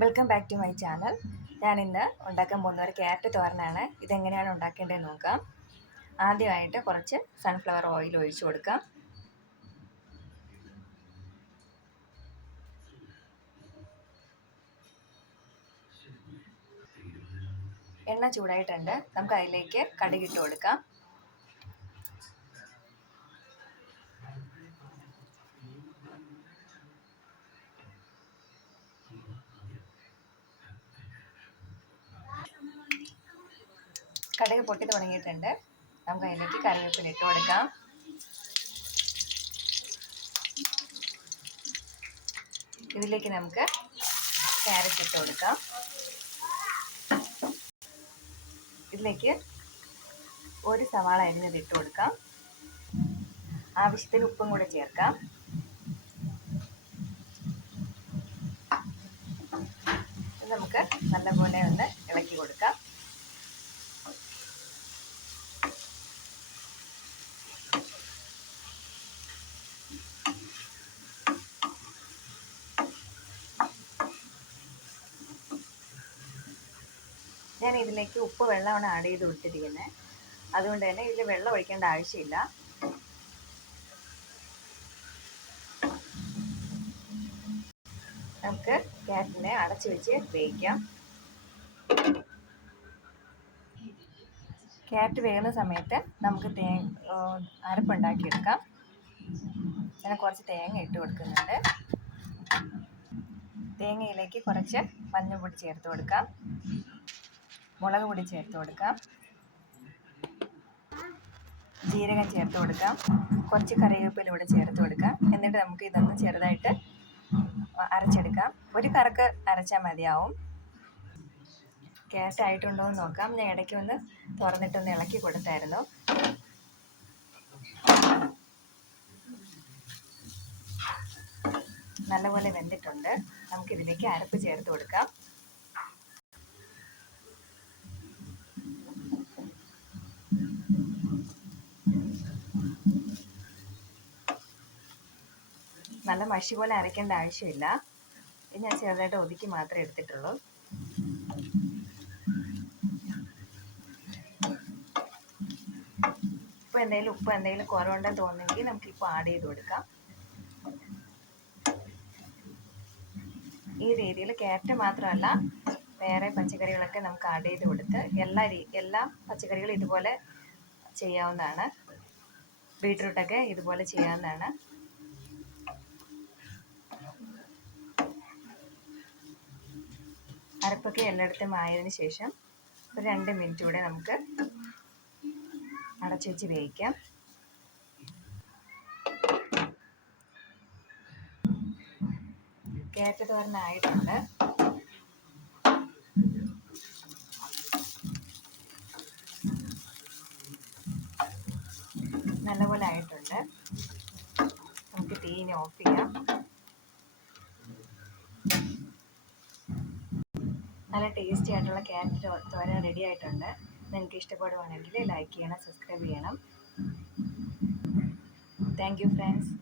Welcome back to my channel. ഞാൻ ഇന്ന് ഉണ്ടാക്കാൻ പോകുന്ന ഒരു ക്യാരറ്റ് തോരനാണ്. ഇതെങ്ങനെയാണ് ഉണ്ടാക്കേണ്ടതെന്ന് നോക്കാം. ആദ്യമായിട്ട് കുറച്ച് സൺഫ്ലവർ ഓയിൽ ഒഴിച്ചു കൊടുക്കാം. എണ്ണ ചൂടായിട്ടുണ്ട്. നമുക്ക് അതിലേക്ക് കടുക് ഇട്ട് കൊടുക്കാം. കടുക് പൊട്ടി തുടങ്ങിയിട്ടുണ്ട്. നമുക്ക് അതിലേക്ക് കറിവേപ്പില ഇട്ട് കൊടുക്കാം. ഇതിലേക്ക് നമുക്ക് ക്യാരറ്റ് ഇട്ട് കൊടുക്കാം. ഇതിലേക്ക് ഒരു സവാള അരിഞ്ഞത് ഇട്ട് കൊടുക്കാം. ആവശ്യത്തിന് ഉപ്പും കൂടെ ചേർക്കാം. നമുക്ക് നല്ലപോലെ ഒന്ന് ഇളക്കി കൊടുക്കാം. ഞാൻ ഇതിലേക്ക് ഉപ്പ് വെള്ളമാണ് ആഡ് ചെയ്ത് കൊടുത്തിരിക്കുന്നത്. അതുകൊണ്ട് തന്നെ ഇതിൽ വെള്ളം ഒഴിക്കേണ്ട ആവശ്യമില്ല. നമുക്ക് ക്യാരറ്റിനെ അടച്ചു വെച്ച് വേവിക്കാം. ക്യാരറ്റ് വേകുന്ന സമയത്ത് നമുക്ക് അരപ്പുണ്ടാക്കിയെടുക്കാം. ഞാൻ കുറച്ച് തേങ്ങ ഇട്ട് കൊടുക്കുന്നുണ്ട്. തേങ്ങയിലേക്ക് കുറച്ച് മഞ്ഞൾപ്പൊടി ചേർത്ത് കൊടുക്കാം. മുളക് പൊടി ചേർത്ത് കൊടുക്കാം. ജീരകം ചേർത്ത് കൊടുക്കാം. കുറച്ച് കറിവേപ്പില ഇവിടെ ചേർത്ത് കൊടുക്കാം. എന്നിട്ട് നമുക്ക് ഇതൊന്ന് ചെറുതായിട്ട് അരച്ചെടുക്കാം. ഒരു കറക്ക് അരച്ചാൽ മതിയാവും. ക്യാരറ്റ് ആയിട്ടുണ്ടോ എന്ന് നോക്കാം. ഞാൻ ഇടയ്ക്ക് ഒന്ന് തുറന്നിട്ടൊന്ന് ഇളക്കി കൊടുത്തായിരുന്നു. നല്ലപോലെ വെന്തിട്ടുണ്ട്. നമുക്കിതിലേക്ക് അരപ്പ് ചേർത്ത് കൊടുക്കാം. നല്ല മഷി പോലെ അരയ്ക്കേണ്ട ആവശ്യമില്ല. ഇത് ഞാൻ ചെറുതായിട്ട് ഒതുക്കി മാത്രമേ എടുത്തിട്ടുള്ളൂ. ഉപ്പ് എന്തെങ്കിലും കുറവുണ്ടെന്ന് തോന്നുമെങ്കിൽ നമുക്കിപ്പോൾ ആഡ് ചെയ്ത് കൊടുക്കാം. ഈ രീതിയിൽ ക്യാരറ്റ് മാത്രമല്ല വേറെ പച്ചക്കറികളൊക്കെ നമുക്ക് ആഡ് ചെയ്ത് കൊടുത്ത് എല്ലാ പച്ചക്കറികളും ഇതുപോലെ ചെയ്യാവുന്നതാണ്. ബീട്രൂട്ടൊക്കെ ഇതുപോലെ ചെയ്യാവുന്നതാണ്. അരപ്പൊക്കെ എല്ലായിടത്തും ആയതിനു ശേഷം ഒരു 2 മിനിറ്റ് കൂടെ നമുക്ക് അടച്ചു വെച്ച് വേവിക്കാം. ക്യാരറ്റ് തോരനായിട്ടുണ്ട്. നല്ലപോലെ ആയിട്ടുണ്ട്. നമുക്ക് തീയിനെ ഓഫ് ചെയ്യാം. നല്ല ടേസ്റ്റി ആയിട്ടുള്ള ക്യാരറ്റ് തോരൻ റെഡി ആയിട്ടുണ്ട്. നിങ്ങൾക്ക് ഇഷ്ടപ്പെടുവാണെങ്കിൽ ലൈക്ക് ചെയ്യണം, സബ്സ്ക്രൈബ് ചെയ്യണം. Thank you friends.